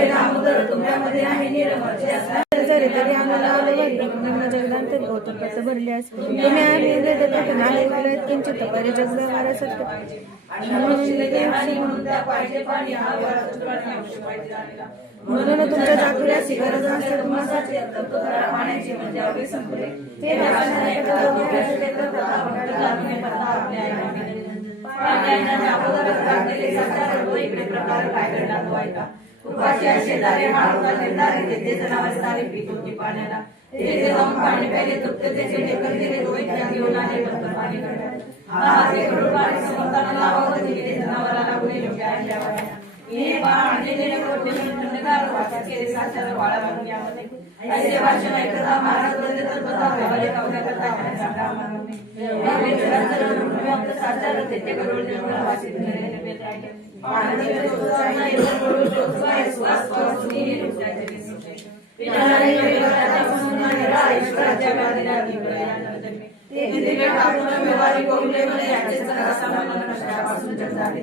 दामोदर तुमच्यामध्ये असणार तरी आम्हाला कसं भरले तुम्ही आम्ही किंचित परी जग सत्य म्हणून तुमच्या पाहिजे पाणी तुमच्या गरज असते तो प्रकार काय घडला तो ऐका कुपाची शेजारी माळुका निर्धारी तेथे जनावर सारे पीत होती पाण्याला तेथे जाऊन पाणी प्यायले तृप्ततेचे ढेकर दिले तो इतक्या घेऊन आले फक्त पाणी काढले. हा ते पाणी समोरताना लावावं दिले जनावराला गुन्हे योग्य आणल्या वाट्या. हे बाळ आणलेले थंडगार वाचा केले साच्याला वाळा लागून यामध्ये. ऐसे भाषण ऐकता महाराज बोलले तर बता व्यवहारे कवड्या करता म्हणायचा ब्राह्मण म्हणे. हे जगात जर आपले साच्याला तेथे गरुड निर्मळ वाचित केलेले वेद ऐके. पाणी टोचायला येतं गरुड टोचवाय, श्वास पाऊस निही लुटायचे दिसते. विठालाने वेगळं त्याचा म्हणून निरा ईश्वराच्या गादीला निवडले ते दिवे टाकून व्यवहारी कौले म्हणे याचे जरा सामान्य नष्टापासून जग झाले.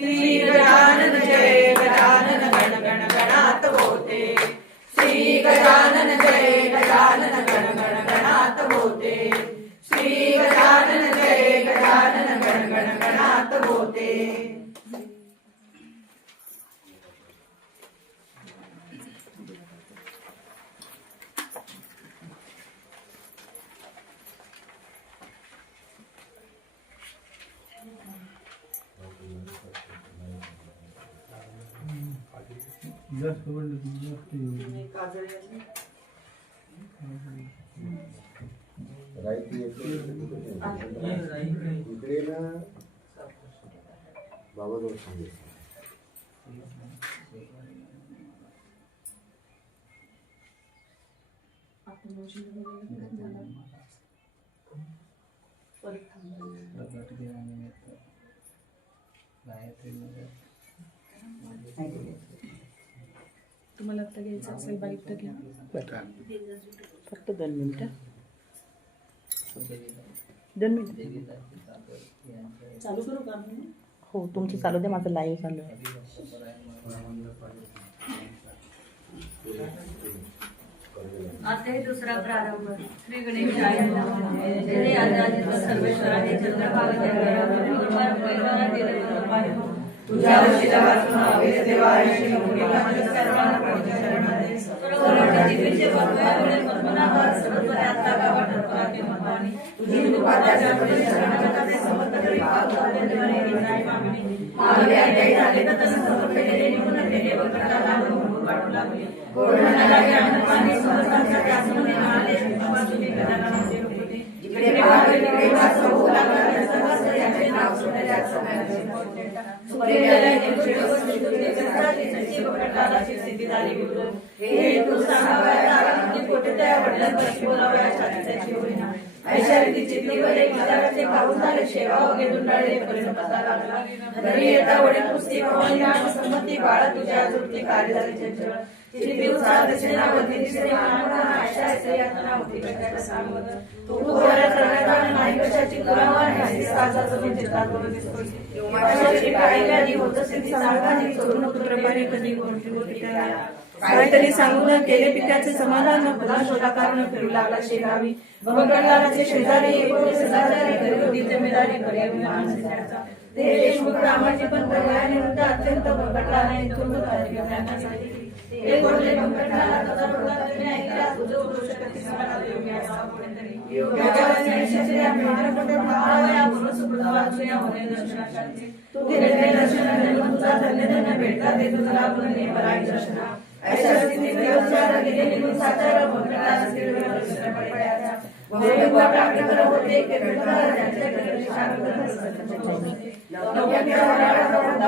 श्री गजानन इकडे ना बाबाजवळ सांगितलं प्रकट देवाने तुम्हाला आता घ्यायचं असेल बाईक तर घ्या. फक्त दोन मिनिटं. दोन मिनिटं. चालू करू का हो तुमचं चालू दे माझं लाईव्ह चालू आहे. आता हे दुसरा प्रारंभ. श्री गणेशाय नमः. जय आदिनाथ सर्वेश्वराने चंद्रभागा तुझ्या वशिला वाचून अवेद देवा ऐशी सर्वांना गावा समर्थ करी. देवाने विनाय मागणे. मागले अन्यायी झाले तर तसं सर्व केलेले वाटू लागले. कोरोना लागे बाजूने गजानन माझे होते. जिकडे पाहावे तिकडे वास होऊ लागला. त्या सर्वांचं याचे नाव सोडल्यात सगळ्यांचे पोटे. सुप्रियाला नेमके वस्तू तुझे कष्टाची सच्ची व कटालाची सिद्धी झाली गुरु. हे तू सांगावया किती पोटे त्या वडिलांपाशी बोलावया छातीची होईना. ऐशा रीतीची ती वरे विचाराचे खाऊन झाले सेवा वगे दुंडाळे लागला. घरी येता वडील पुस्ती संमती बाळ तुझ्या तृप्ती कार्य झाले चंचल दिवसा दशेना मानवना आशा यातना होती. कशाचा तू नाही कशाची नाही साजा तुम्ही करून काही होत असेल ती सांगा करून कधी कोणती गोष्टी काहीतरी सांगून केले पित्याचे समाधान पुन्हा शोधा कारण फिरू लागला शेगावी. भगतगडाचे शेजारी एक सदाचारी जिम्मेदारी ते देशमुख रामाचे पण प्रयानिवृत्त अत्यंत भगतगडाने नाही ते तुम्ही ऐकला तुझं पुरुष कधी समाधान योग्य असा कोणीतरी. योगाच्या भावाया पुरुष होणे दर्शनासाठी. तू केलेले तुझा धन्य धन्य भेटला ते तुझा दर्शना.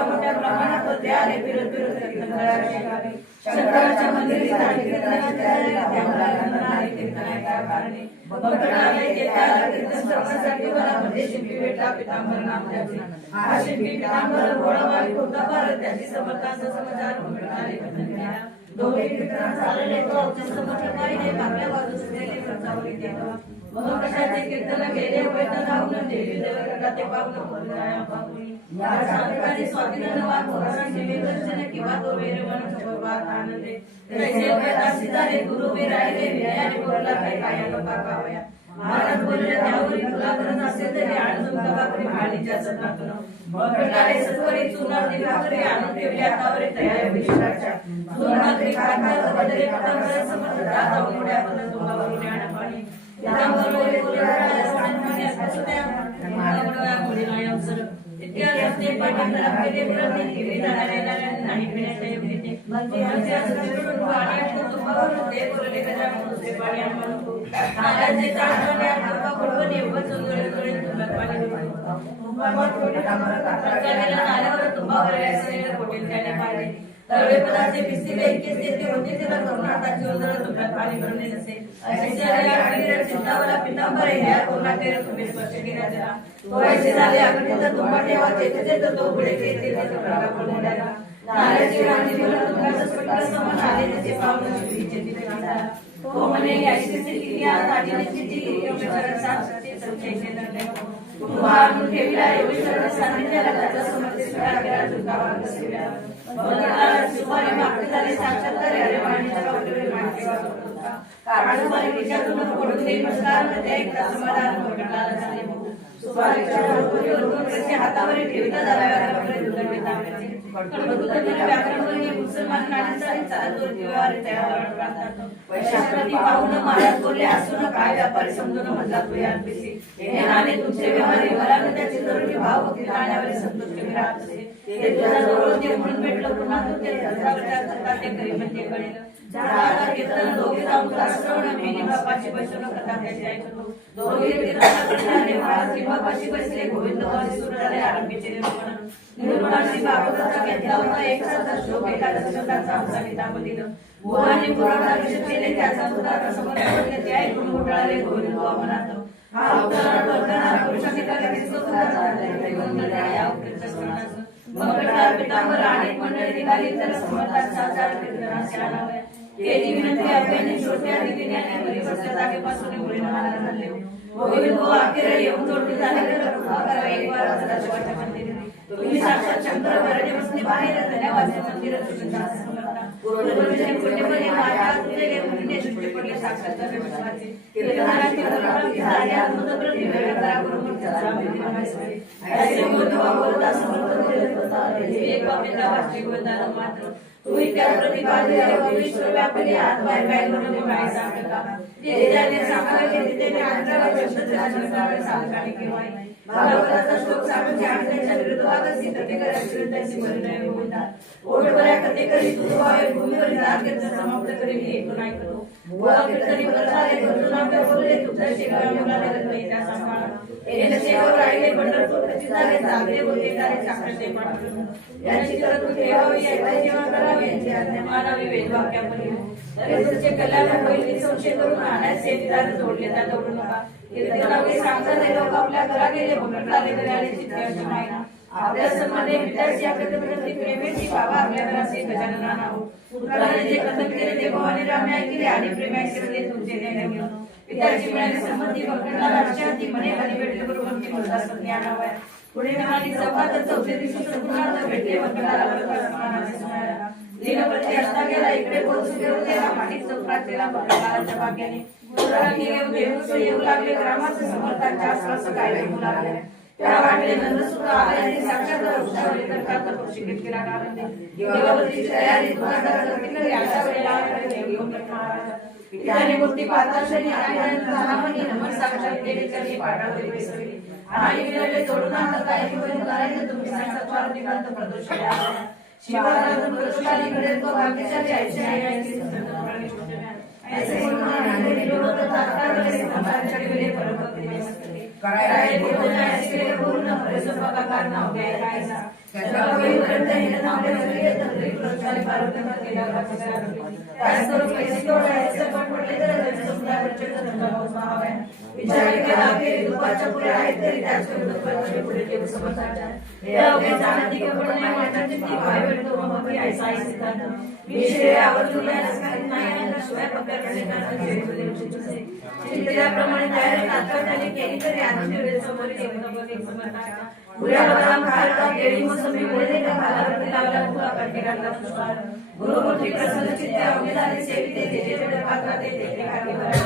मोठ्या प्रमाणात होते फिरत फिरत शंकराच्या मंदिरी हा शिंपी पितांबर होता भारत त्याची समर्थाचा समाचार डोळे केला कीर्तन तो अत्यंत मोठ्याने बाजूस असलेले वृंदावली म्हणून कशाचे कीर्तन केले होय तर देवी देवगडा ते पावलं बोलणाऱ्या बाबुनी या साधकाने स्वाधीन वाद किंवा तो आनंदे. झाले गुरु विनयाने बोलला काही कायाला पाकावया महाराज बोलले त्यावरी तुला गरज असेल तरी आण तुमका बाकरी भाडीच्या मग भगडाले सत्वरी चुना दिवाकरी आणून ठेवली हातावरी तयार विश्वाच्या चुनाकरी खात्या बदले पटांवर समर्थ दादा उड्या बदल तुला वरून आण पाणी. त्यामुळे बोलणाऱ्या सोडण्याने असुद्या मला बोलवा मुली नाही अवसर. पिण्याच्या पाणी तुपावरून ते दुसरे पाणी आणतो एवढं तुला पाणी नाल्यावर तुपावर असलेले त्याने भिस्तीला इतकेच होते तेव्हा करुणाताची पाणी भरले नसे चिंतावला पितांबर ह्या कोणाकडे तुम्ही स्पर्श केला त्याला तो झाले आखरीचा ठेवा तेथे तेथे तो पुढे तेथे तेथे प्रगा पडलेला तुमच्या समान आले त्याचे तो म्हणे स्थिती जी संचयचे तुम्हाला त्याचा समर्थ स्वीकार केला सेव्या सुमारे मागणी झाले साक्षात्कार अरे वाणीच्या कारण ते एकदा समाधान झाले मुसलमान तयार पाहून महाराज बोलले असून काय व्यापारी समजून म्हणला हे नाणे तुमचे व्यवहार वराने त्याचे जरुरी भाव संतुष्ट असे. ते तुझा जवळ होते म्हणून भेटलं पुन्हा तू ते करता ते करी म्हणजे कळेल. झाडाला कीर्तन दोघे श्रवण बापाची कथा त्याची ऐकतो दोघे महाराज की बसले गोविंद वासी झाले आरंभीचे निर्माण घेतला होता एक श्लोक एका दशकाचा आमचा पुराणा विषय केले त्याचा उदाहरण ऐकून घोटाळले गोविंद मनात हा अवतार वर्धना पुरुषाने या अनेक मंडळी निघाली तर समर्थांचा आचार कीर्तनाचे आणावया तेजी विनंती आपल्याने छोट्या दिव्याने परिवर्तन जागेपासून मुलींना मला घालले गोविंद गो अखेर येऊन जोडली झाले कृपा करा एक वार जरा तुम्ही साक्षात शंकर बाहेर धन्यवाद मंदिर पुण्यपणे माझ्या पडले साक्षात ऐसे वापरता समर्थ मात्र तुम्ही त्या प्रतिपादित विश्व व्यापली हात बाहेर बाहेर सांगता तिथे भागवताचा श्लोक सांगून त्यांच्या विरुद्ध वागत सिद्धते करायची त्याची परिणय होतात. ओढभऱ्या कथेकरी तुझवावे भूमीवर जात कीर्तन समाप्त करी मी ऐकून ऐकतो. बुवा कीर्तनी प्रसारे गरजूना बोलले तुझ्या शेगाव मुलाला नाही त्या सांभाळा. सेवा राहिले पंढरपूर कशी झाले होते साखरते पाठवून याची करत ठेवावी याची जेव्हा करावी यांची आज्ञा मानावी वेदवाक्यापरी कल्याण होईल संशय करून आणायचे जोडले त्या दौडू नका. कीर्तनावे सांगता लोक आपल्या घरा गेले भगतलाले घराले चित्ते मायना आपल्या सन्माने विद्यार्थी आपल्या प्रति प्रेमेची बाबा आपल्या घराचे गजानना नाव पुत्राने जे कथन केले ते भवानी रामे ऐकले आणि प्रेमाचे केले तुमचे निर्णय घेऊन विद्यार्थी मिळाले संबंधी भक्ताला राष्ट्रपती म्हणे कधी भेटले बरोबर की मुलगा ज्ञानावया पुढे म्हणाली सभा तर चौथ्या दिवशी संपूर्ण भेटले भक्ताला बरोबर सुनायला दिनपती असता गेला इकडे पोहोचून घेऊन गेला माणिक चौकात गेला बंगाराच्या भाग्याने येऊ लागले ग्रामाचे समर्थांच्या आसपास काय येऊ लागले. त्या वाटले नंदसुद्धा आणि साक्षात वृक्षावली करतात शिकित केला कारण देवावरची तयारी दुकानदार वेळेला घेऊन पित्याने मूर्ती नमन साक्षात केले आणि जोडून काय करायचं तुम्ही सांगता निकांत प्रदोष तो भाग्यशाली ऐसे आहे याची ऐसे म्हणून आनंद विनोद तात्काळ वेळेस समाजाच्या वेळी परमभक्तीने असते. करायला बोलून ऐसे केले पूर्ण परिसंवादाकार नाव घ्यायचा. त्याच्या होईपर्यंत हे नाव घेतले तंत्री प्रदोषाली पार्वतीवर केला जातो. त्याचबरोबर पैसे तोडायचे पण पडले तर त्याचे सुद्धा प्रचंड धंदा भाव आहे. विचार केला की दुपारच्या पुढे आहेत तरी त्याच्या पुढे हे अवघे जाणती नाही वाटत ती भाई भेटतो मग ऐसा आहे सिद्धांत. मी श्रेय आवर्जून नाही आणि शिवाय तयारी तात्काळ केली तरी समोर बदाम खायला केळी मोसंबी मुळे लावला प्रसन्न चित्ते अवघे झाले सेविते तेथे ते खाली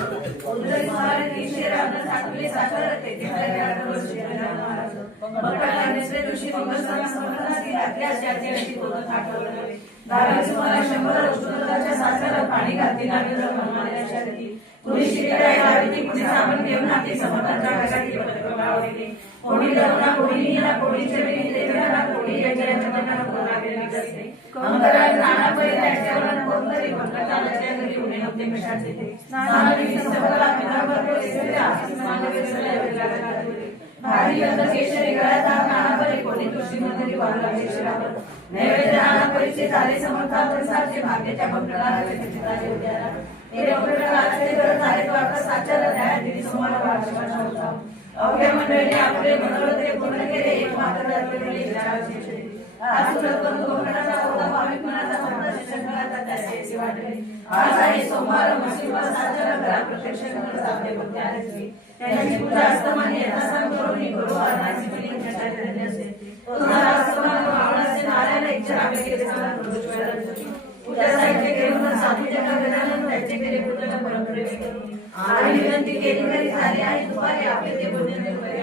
सुमारे तीनशे रांगा सातवी साखर तेथे तयार करून शिरायला महाराज. मकराला दिवशी मंगळस्नान आठवलं. दहावी सुमारे शंभर उष्णताच्या साच्याला पाणी घातली लागली तर मनमाने कुणी शिकायला लावली ती कुणी साबण घेऊन हाती समर्थांच्या आकाशाची पत्रकं लावली. कोणी दरुणा कोणी नीला कोणी चरणी देवळाला कोणी याच्या मनाला कोणा गेली अंतराळ नाना पै त्याच्यावर कोणतरी भंगाचालाच्या घरी उणे नव्हते कशाचे ते. नानाविधी सबला पितांबर पोलिसले आशीष मानवे सगळ्या वेगळ्या भारी केशरी कोणी तुळशी मंदिरी वाहू लागले शिरावर. नैवेद्य झाले भाग्याच्या भक्ताला उद्याला. ते दिली अवघ्या मंडळीने आपले पूर्ण केले एक मात्र रात्री विचाराचे आज होता भाविक मनाचा त्याचे वाटले. आज आहे सोमवार घरा प्रत्यक्ष भक्ती आले. त्यांची पूजा झाली आपले ते भोजन ते काही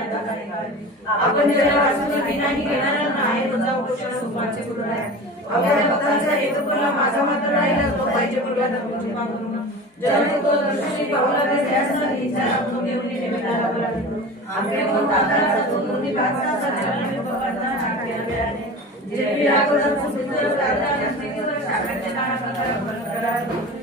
आपण ज्याला वाचून पिनाही घेणारा नाही तुझा उपचार सोमवारचे गुरु आहे आपल्या भक्तांचा हेतुपुरला माझा मात्र राहिला तो पाहिजे पूर्वा धर्माची मागून जर तो दर्शनी पावला तर त्यास न लिहिता आपण घेऊन निवेदनाला बोलावले. आपले कोण तांदळाचा दोन दोन्ही भागचा सज्जनाने पकडता नाट्याला मिळाले. जे विरागोदर सुंदर काढला आणि स्थितीवर शाखांचे नाना प्रकार करावे.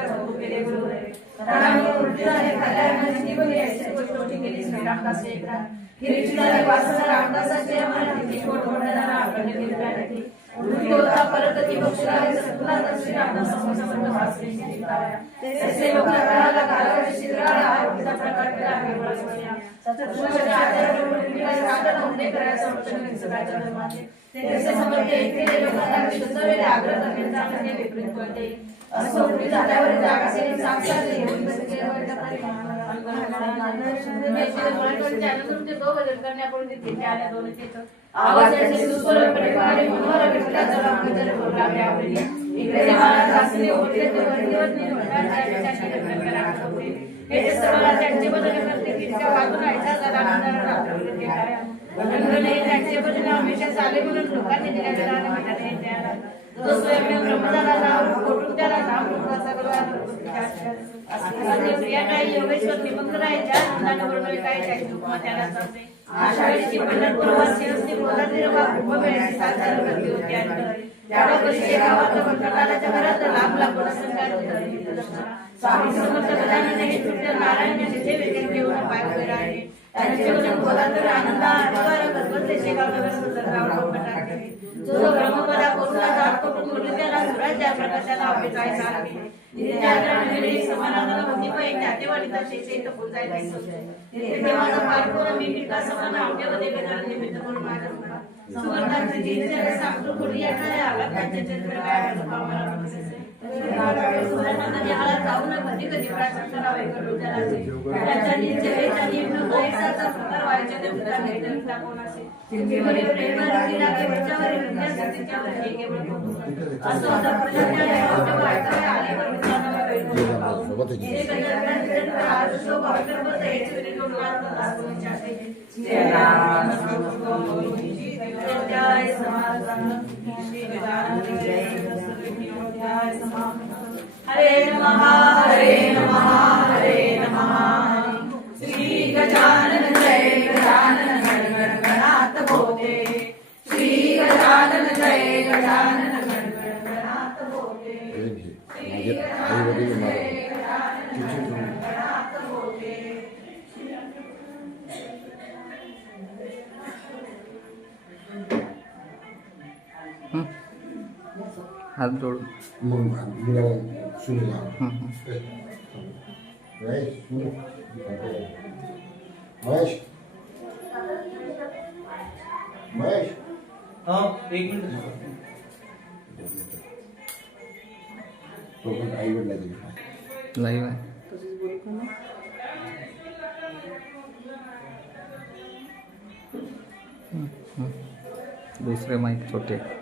ती बक्षिराने सतला तर श्रीरामदास समोर वाचली शिकाया. त्याचे लोक घराला घालावे शिराळा हा उलटा प्रकार केला आहे वळसवण्या. सत्पुरुषाच्या आचार्य मुलीला साधन उंडे करायचं वचन निसर्गाच्या धर्माचे. त्याचे समर्थ एकटे लोकांना शुद्धवेळे आग्रह करण्याचा म्हणजे विपरीत कळते. असं उलटी झाल्यावर जागा सेनी साक्षात येऊन बसलेल्यावर त्या आवाजाचे सुस्वर परिवारे मनोहर विठ्ठलाचा रामगजर बोलावे आवडली. इकडे महाराज असले होते ते वरतीवर निवडणार त्याच्या शिरकर करावे होते. हे जे सर्व त्यांचे भजन करते त्यांचे भजन हमेशा चाले म्हणून लोकांनी दिल्या त्याला योगेश्वर काय त्याला आषाढीची पंढरपूरवासी असते कुंभमेळ्याची होती आणि त्याला कशी गावात पंढरकालाच्या घरात लांब लांब स्वामी समर्थ गजानन हे नारायण तिथे वेगळे घेऊन पाय उभे त्यांचे वचन बोलांतर आनंद आठवार गजबजले शेगावनगर सुंदरराव जो ब्रह्मपदा त्याला प्रकाशाला काय सारखे समानाला पण शेषे तपून तिथे माझा मी पिता समान आमटे व निमित्त म्हणून माझ्या मुला समर्थांचे सांगतो चंद्र काय पावला देहाला जाऊन कधी कधी प्रार्थना लावे करू त्यालाचे त्याच्या निश्चयाच्या निम्न पैसाचा प्रकार व्हायच्या देवता नाही टाकून असे तिच्यावरील प्रेम रंगीला केवळच्यावरील विद्यार्थी तिच्यावर हे केवळ कौतुक. असं होतं प्रजाज्ञान एवढं व्हायचं आले पण विचारणाला वेळ नव्हता. हे गजानन चंद्र आज शोभ अवसर बसले, याची विधी जोडून आज दासोनीची आशे. जय राम, जय समाधान, श्री गजानन जय जय समाधान. हरे नमः हरे नमः हरे नमः श्री गजानन जय गजानन गण गण गणात भोगे श्री गजानन जय गजानन गण गण गणात भोगे माझे हात जोड. मग मुला सुनीला महेश सुन महेश? महेश? हा एक मिनिट. तो पण आई वडिलांची लाईव्ह आहे. हम्म, हम्म. दुसरे माईक छोटे.